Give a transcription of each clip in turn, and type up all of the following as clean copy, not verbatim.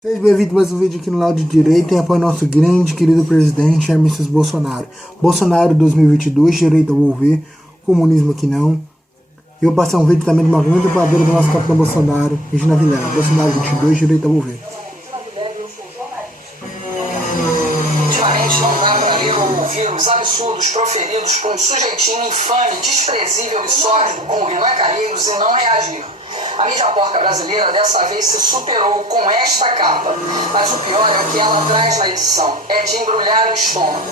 Seja bem-vindo a mais um vídeo aqui no lado de direita e apoio nosso grande querido presidente Jair Messias Bolsonaro. Bolsonaro 2022, direita eu vou ver, comunismo aqui não. E eu vou passar um vídeo também de uma grande apoiadora do nosso capitão Bolsonaro, Regina Vilela. Bolsonaro 22, direita eu vou ver. Ultimamente não dá para ler ou ouvir os absurdos proferidos por um sujeitinho infame, desprezível e sórdido como Renan Calheiros e não reagir. A mídia porca brasileira dessa vez se superou com esta capa, mas o pior é o que ela traz na edição, é de embrulhar o estômago.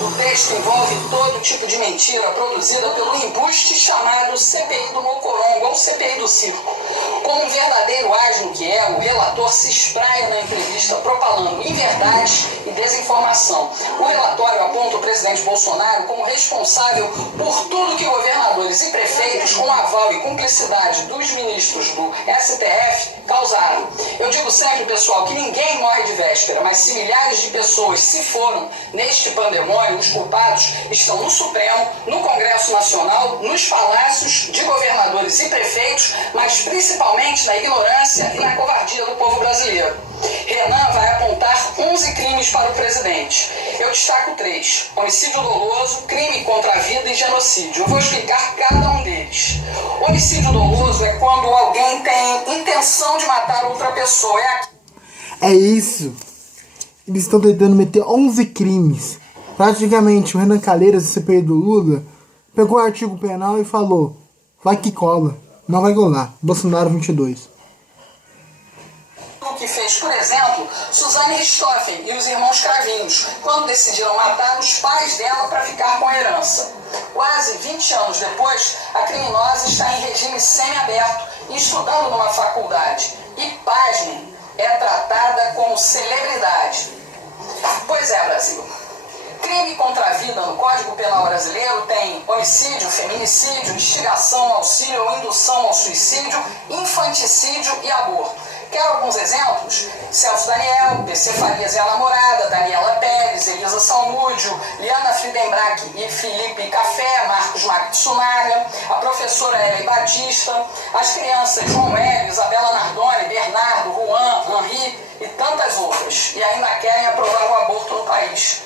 O texto envolve todo tipo de mentira produzida pelo embuste chamado CPI do Mocorongo ou CPI do Circo. Como um verdadeiro asno que é, o relator se espraia na entrevista propalando inverdades e desinformação. O relatório aponta o presidente Bolsonaro como responsável por tudo que governadores e prefeitos, com aval e cumplicidade dos ministros do STF, causaram. Eu digo sempre, pessoal, que ninguém morre de véspera, mas se milhares de pessoas se foram neste pandemônio, os culpados estão no Supremo, no Congresso Nacional, nos palácios de governadores e prefeitos, mas principalmente na ignorância e na covardia do povo brasileiro. Renan vai apontar 11 crimes para o presidente. Eu destaco 3. Homicídio doloso, crime contra a vida e genocídio. Eu vou explicar cada um deles. Homicídio doloso é quando alguém tem intenção de matar outra pessoa. É isso. Eles estão tentando meter 11 crimes. Praticamente o Renan Calheiros, do CPI do Lula, pegou o artigo penal e falou: vai que cola, não vai colar. Bolsonaro 22. Que fez, por exemplo, Suzane Richthofen e os irmãos Cravinhos, quando decidiram matar os pais dela para ficar com a herança. Quase 20 anos depois, a criminosa está em regime semiaberto e estudando numa faculdade. E, pasmem, é tratada como celebridade. Pois é, Brasil. Crime contra a vida no Código Penal brasileiro tem homicídio, feminicídio, instigação, auxílio ou indução ao suicídio, infanticídio e aborto. Quero alguns exemplos? Celso Daniel, PC Farias e a namorada, Daniela Pérez, Elisa Salmúdio, Liana Friedenbach e Felipe Café, Marcos Matsunaga, a professora Ellen Batista, as crianças João Hélio, Isabela Nardoni, Bernardo, Juan, Henri e tantas outras. E ainda querem aprovar o aborto no país.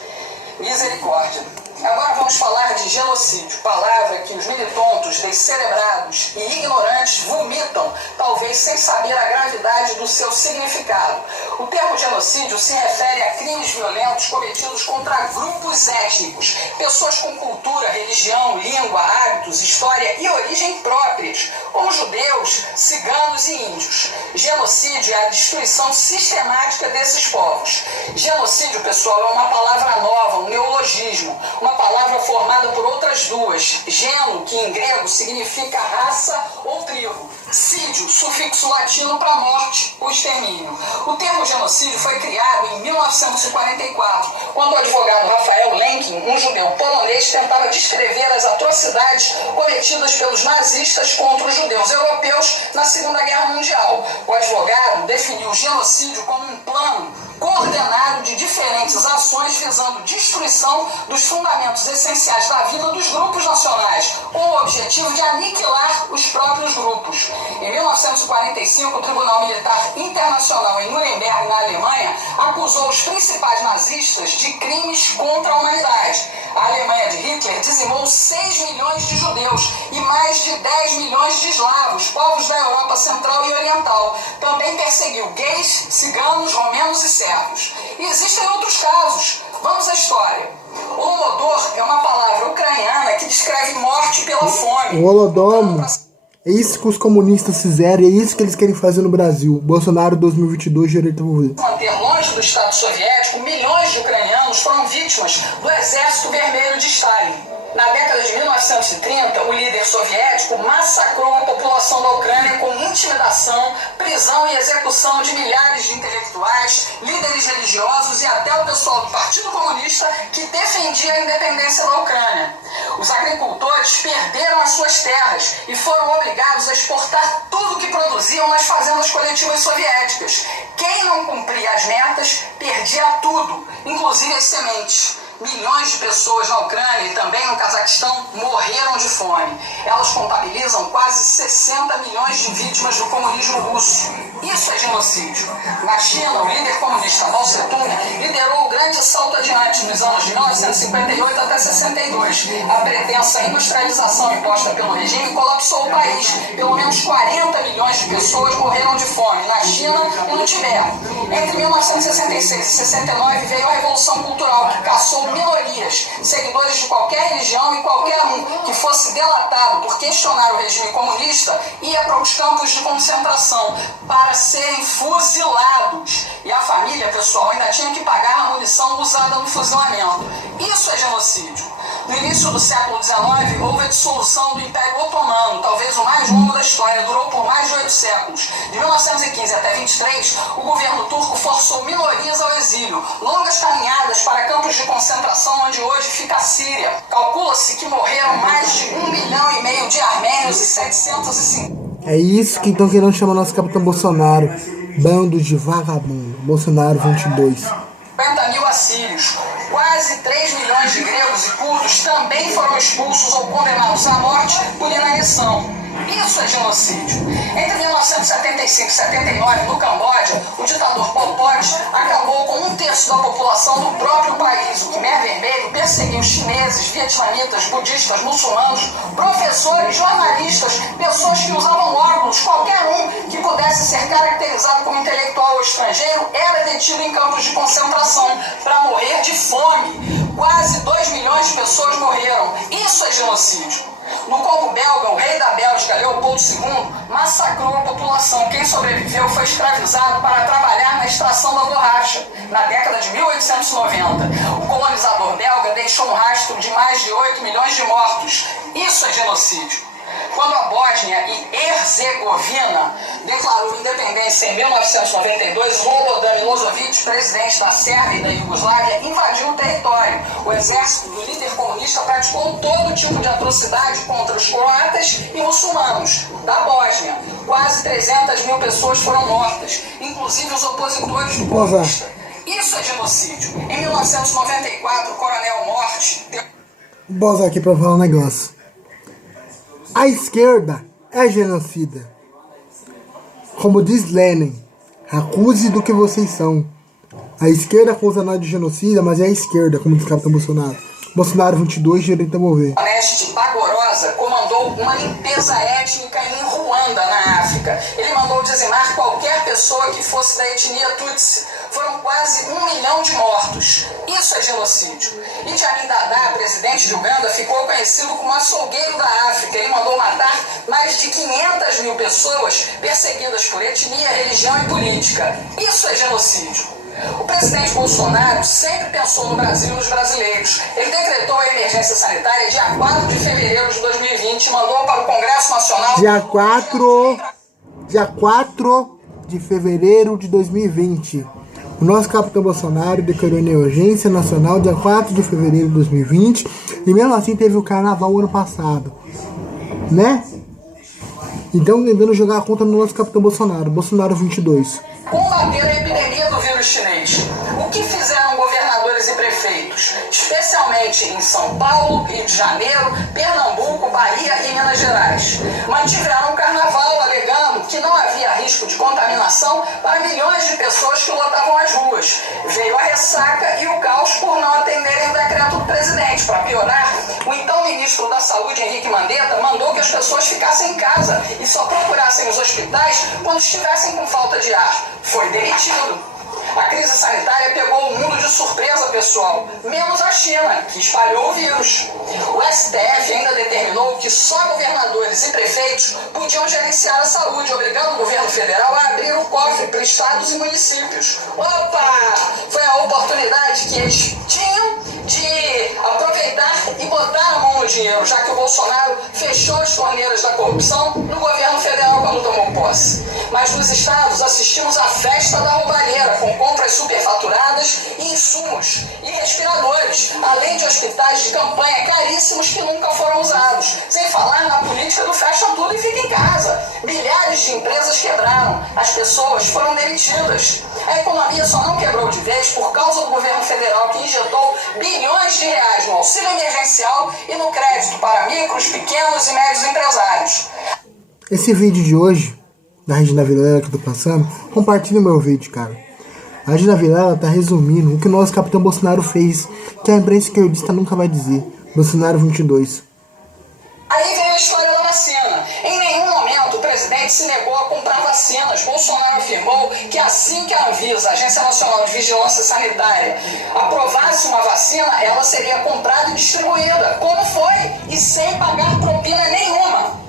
Misericórdia. Agora vamos falar de genocídio, palavra que os militontos, descerebrados e ignorantes vomitam, talvez sem saber a gravidade do seu significado. O termo genocídio se refere a crimes violentos cometidos contra grupos étnicos, pessoas com cultura, religião, língua, hábitos, história e origem próprias, como judeus, ciganos e índios. Genocídio é a destruição sistemática desses povos. Genocídio, pessoal, é uma palavra nova, um neologismo, uma palavra formada por outras duas. Geno, que em grego significa raça ou tribo. Sídio, sufixo latino para morte ou extermínio. O termo genocídio foi criado em 1944, quando o advogado Rafael Lemkin, um judeu polonês, tentava descrever as atrocidades cometidas pelos nazistas contra os judeus europeus na Segunda Guerra Mundial. O advogado definiu o genocídio como um plano coordenado de diferentes ações visando destruição dos fundamentos essenciais da vida dos grupos nacionais, com o objetivo de aniquilar os próprios grupos. Em 1945, o Tribunal Militar Internacional em Nuremberg, na Alemanha, acusou os principais nazistas de crimes contra a humanidade. A Alemanha de Hitler dizimou 6 milhões de judeus e mais de 10 milhões de eslavos, povos da Europa Central e Oriental. Também perseguiu gays, ciganos, romenos e sérvios. E existem outros casos. Vamos à história. Holodomor é uma palavra ucraniana que descreve morte pela fome. O Holodomor é isso que os comunistas fizeram e é isso que eles querem fazer no Brasil. Bolsonaro 2022, direita vou ver. Manter longe do Estado soviético, milhões de ucranianos foram vítimas do Exército Vermelho de Stalin. Na década de 1930, o líder soviético massacrou a população da Ucrânia com intimidação, prisão e execução de milhares de intelectuais, líderes religiosos e até o pessoal do Partido Comunista que defendia a independência da Ucrânia. Os agricultores perderam as suas terras e foram obrigados a exportar tudo o que produziam nas fazendas coletivas soviéticas. Quem não cumpria as metas perdia tudo, inclusive as sementes. milhões de pessoas na Ucrânia e também no Cazaquistão morreram de fome. Elas contabilizam quase 60 milhões de vítimas do comunismo russo. Isso é genocídio. Na China, o líder comunista Mao Tse-tung liderou o grande salto adiante nos anos de 1958 até 62. A pretensa industrialização imposta pelo regime colapsou o país. Pelo menos 40 milhões de pessoas morreram de fome na China e no Tibete. Entre 1966 e 69 veio a Revolução Cultural, que caçou minorias, seguidores de qualquer religião e qualquer um que fosse delatado por questionar o regime comunista ia para os campos de concentração para serem fuzilados. E a família, pessoal, ainda tinha que pagar a munição usada no fuzilamento. Isso é genocídio. No início do século XIX, houve a dissolução do Império Otomano, talvez o mais longo da história, durou por mais de 8 séculos. De 1915 até 23, o governo turco forçou minorias ao exílio, longas caminhadas para campos de concentração onde hoje fica a Síria. Calcula-se que morreram mais de 1,5 milhão de armênios e 750... É isso que estão querendo chamar nosso capitão Bolsonaro. Bando de vagabundo. Bolsonaro 22. 50 mil assírios, quase 3 milhões de gregos e curdos também foram expulsos ou condenados à morte por inanição. Isso é genocídio. Entre 1975 e 79, no Camboja, o ditador Pol Pot acabou com 1/3 da população do próprio país. O Khmer Vermelho perseguiu chineses, vietnamitas, budistas, muçulmanos, professores, jornalistas, pessoas que usavam óculos. Qualquer um que pudesse ser caracterizado como intelectual ou estrangeiro era detido em campos de concentração para morrer de fome. Quase 2 milhões de pessoas morreram. Isso é genocídio. No Congo belga, o rei da Bélgica, Leopoldo II, massacrou a população. Quem sobreviveu foi escravizado para trabalhar na extração da borracha. Na década de 1890, o colonizador belga deixou um rastro de mais de 8 milhões de mortos. Isso é genocídio. Quando a Bósnia e Herzegovina declarou independência em 1992, Slobodan Milošević, presidente da Sérvia e da Iugoslávia, invadiu o território. O exército do líder comunista praticou todo tipo de atrocidade contra os croatas e muçulmanos da Bósnia. Quase 300 mil pessoas foram mortas, inclusive os opositores do comunista. Isso é genocídio. Em 1994, o Coronel Morte... Vou usar aqui para falar um negócio. A esquerda é genocida. Como diz Lenin, acuse do que vocês são. A esquerda acusa nós de genocida, mas é a esquerda, como diz o capitão Bolsonaro. Bolsonaro 22, direito a mover. A Neste Bagorosa comandou uma limpeza étnica em Ruanda, na África. Ele mandou dizimar qualquer pessoa que fosse da etnia Tutsi. Foram quase 1 milhão de mortos. Isso é genocídio. Idi Amin Dada, presidente de Uganda, ficou conhecido como açougueiro da África. Ele mandou matar mais de 500 mil pessoas perseguidas por etnia, religião e política. Isso é genocídio. O presidente Bolsonaro sempre pensou no Brasil e nos brasileiros. Ele decretou a emergência sanitária dia 4 de fevereiro de 2020 e mandou para o Congresso Nacional... Dia 4 de fevereiro de 2020. O nosso capitão Bolsonaro declarou emergência nacional dia 4 de fevereiro de 2020 e mesmo assim teve o carnaval ano passado, né? Então tentando jogar a conta no nosso capitão Bolsonaro, Bolsonaro 22. Combater a epidemia do vírus chinês. O que fizeram governadores e prefeitos, especialmente em São Paulo, Rio de Janeiro, Pernambuco, Bahia e Minas Gerais? Mantiveram o carnaval, alegando que não havia risco de contaminação para milhões de pessoas que lotavam as ruas. Veio a ressaca e o caos por não atenderem o decreto do presidente. Para piorar, o então ministro da Saúde, Henrique Mandetta, mandou que as pessoas ficassem em casa e só procurassem os hospitais quando estivessem com falta de ar. Foi demitido. A crise sanitária pegou o mundo de surpresa, pessoal, menos a China, que espalhou o vírus. O STF ainda determinou que só governadores e prefeitos podiam gerenciar a saúde, obrigando o governo federal a abrir o cofre para estados e municípios. Opa! Foi a oportunidade que eles tinham de aproveitar e botar a mão no dinheiro, já que o Bolsonaro fechou as torneiras da corrupção no governo federal quando tomou posse. Mas nos estados assistimos à festa da roubalheira, com compras UTIs superfaturadas e insumos e respiradores, além de hospitais de campanha caríssimos que nunca foram usados. Sem falar na política do fecha tudo e fica em casa. Milhares de empresas quebraram, as pessoas foram demitidas. A economia só não quebrou de vez por causa do governo federal, que injetou bilhões de reais no auxílio emergencial e no crédito para micros, pequenos e médios empresários. Esse vídeo de hoje, da Regina Vilela que eu tô passando, compartilha o meu vídeo, cara. A Regina Vilela tá resumindo o que o nosso capitão Bolsonaro fez, que a imprensa esquerdista nunca vai dizer. Bolsonaro 22. Aí veio a história da vacina. Em nenhum momento o presidente se negou a comprar vacinas. Bolsonaro afirmou que assim que a Anvisa, a Agência Nacional de Vigilância Sanitária, aprovasse uma vacina, ela seria comprada e distribuída, como foi, e sem pagar propina nenhuma.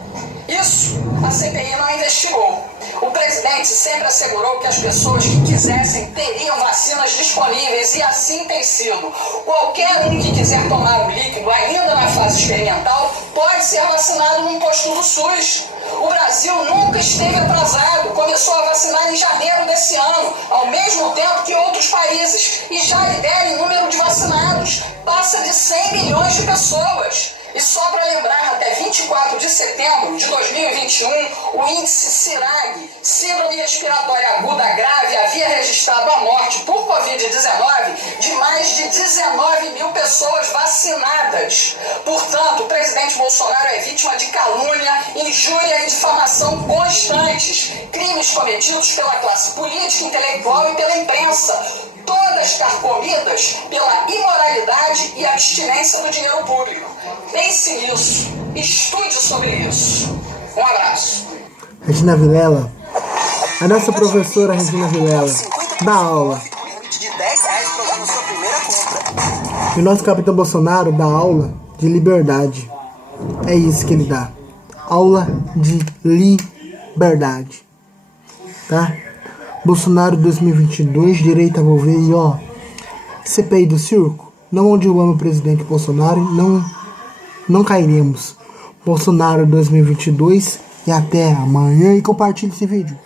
Isso a CPI não investigou. O presidente sempre assegurou que as pessoas que quisessem teriam vacinas disponíveis, e assim tem sido. Qualquer um que quiser tomar o líquido, ainda na fase experimental, pode ser vacinado num posto do SUS. O Brasil nunca esteve atrasado, começou a vacinar em janeiro desse ano, ao mesmo tempo que outros países, e já lidera em número de vacinados, passa de 100 milhões de pessoas. E só para lembrar, até 24 de setembro de 2021, o índice CIRAG, Síndrome Respiratória Aguda Grave, havia registrado a morte por Covid-19 de mais de 19 mil pessoas vacinadas. Portanto, o presidente Bolsonaro é vítima de calúnia, injúria e difamação constantes, crimes cometidos pela classe política, intelectual e pela imprensa, todas carcomidas pela imoralidade e abstinência do dinheiro público. Pense nisso, estude sobre isso. Um abraço. Regina Vilela, a nossa professora Regina Vilela, dá aula. E o nosso capitão Bolsonaro dá aula de liberdade. É isso que ele dá. Aula de liberdade. Tá? Bolsonaro 2022, direita vou ver e ó, CPI do circo, não onde eu amo o presidente Bolsonaro, não cairemos. Bolsonaro 2022 e até amanhã, e compartilhe esse vídeo.